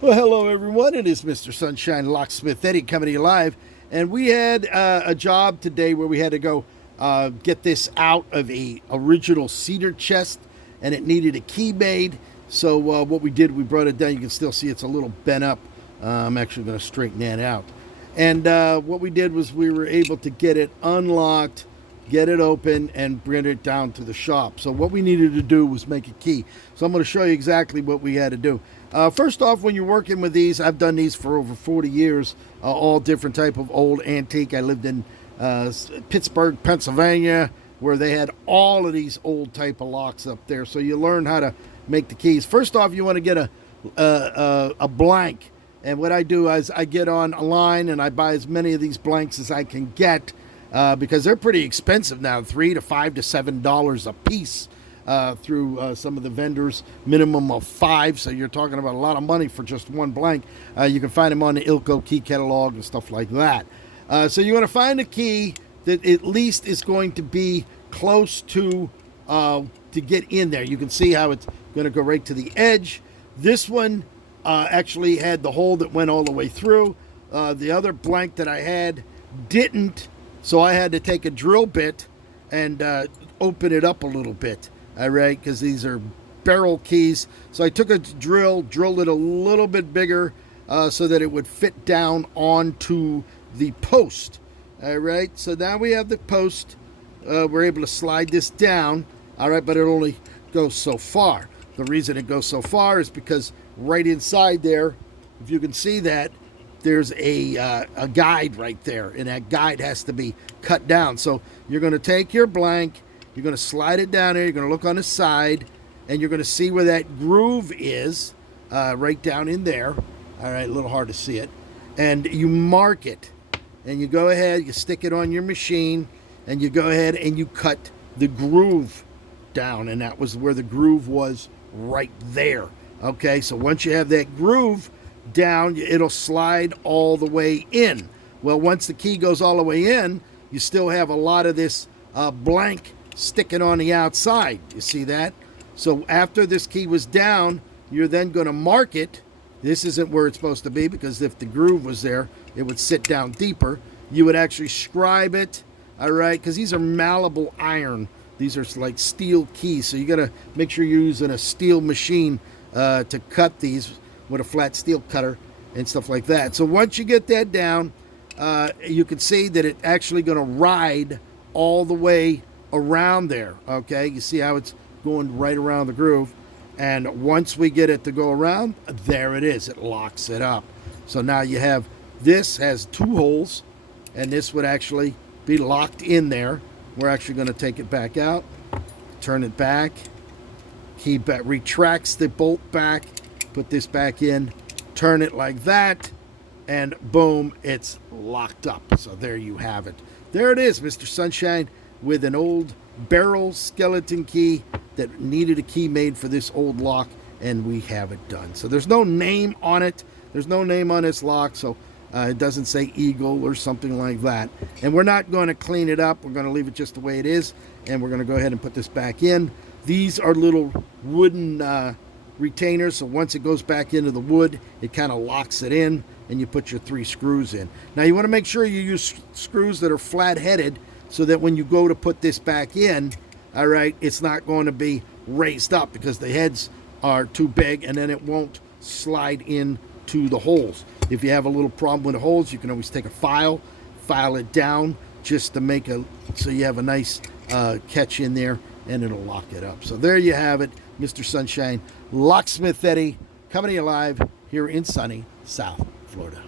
Well, hello everyone. It is Mr. Sunshine Locksmith Eddy coming to you live, and we had a job today where we had to go get this out of a original cedar chest, and it needed a key made. So what we did, we brought it down. You can still see it's a little bent up. I'm actually going to straighten that out. And what we did was we were able to get it unlocked, get it open, and bring it down to the shop. So what we needed to do was make a key. So I'm going to show you exactly what we had to do. First off, when you're working with these, I've done these for over 40 years, all different type of old antique. I lived in Pittsburgh, Pennsylvania, where they had all of these old type of locks up there. So you learn how to make the keys. First off, you want to get a blank. And what I do is I get online and I buy as many of these blanks as I can get because they're pretty expensive now, $3 to $5 to $7 a piece. Through some of the vendors, minimum of 5, so you're talking about a lot of money for just one blank. You can find them on the Ilco key catalog and stuff like that. So you want to find a key that at least is going to be close to get in there. You can see how it's going to go right to the edge. This one actually had the hole that went all the way through. The other blank that I had didn't, so I had to take a drill bit and open it up a little bit. All right, because these are barrel keys. So I took a drilled it a little bit bigger so that it would fit down onto the post. All right, so now we have the post. We're able to slide this down. All right, but it only goes so far. The reason it goes so far is because right inside there, if you can see that, there's a guide right there, and that guide has to be cut down. So you're going to take your blank, you're going to slide it down there, you're going to look on the side, and you're going to see where that groove is, right down in there. All right, a little hard to see it. And you mark it, and you go ahead, you stick it on your machine, and you go ahead and you cut the groove down, and that was where the groove was right there. Okay, so once you have that groove down, it'll slide all the way in. Well, once the key goes all the way in, you still have a lot of this blank sticking on the outside. You see that? So after this key was down, you're then going to mark it. This isn't where it's supposed to be, because if the groove was there, it would sit down deeper. You would actually scribe it, all right, because these are malleable iron. These are like steel keys, so you got to make sure you're using a steel machine to cut these with a flat steel cutter and stuff like that. So once you get that down, you can see that it's actually going to ride all the way around there. Okay, you see how it's going right around the groove, and once we get it to go around, there it is. It locks it up. So now you have, this has 2 holes, and this would actually be locked in there. We're actually going to take it back out, turn it back, key back, retracts the bolt back, put this back in, turn it like that, and boom, it's locked up. So there you have it. There it is, Mr. Sunshine, with an old barrel skeleton key that needed a key made for this old lock, and we have it done. So there's no name on it. There's no name on this lock, so it doesn't say Eagle or something like that. And we're not going to clean it up. We're going to leave it just the way it is, and we're going to go ahead and put this back in. These are little wooden retainers, so once it goes back into the wood, it kind of locks it in, and you put your 3 screws in. Now you want to make sure you use screws that are flat-headed, so that when you go to put this back in, all right, it's not going to be raised up, because the heads are too big, and then it won't slide into the holes. If you have a little problem with the holes, you can always take a file it down, just to make so you have a nice catch in there, and it'll lock it up. So there you have it, Mr. Sunshine Locksmith Eddy, coming to you live here in sunny South Florida.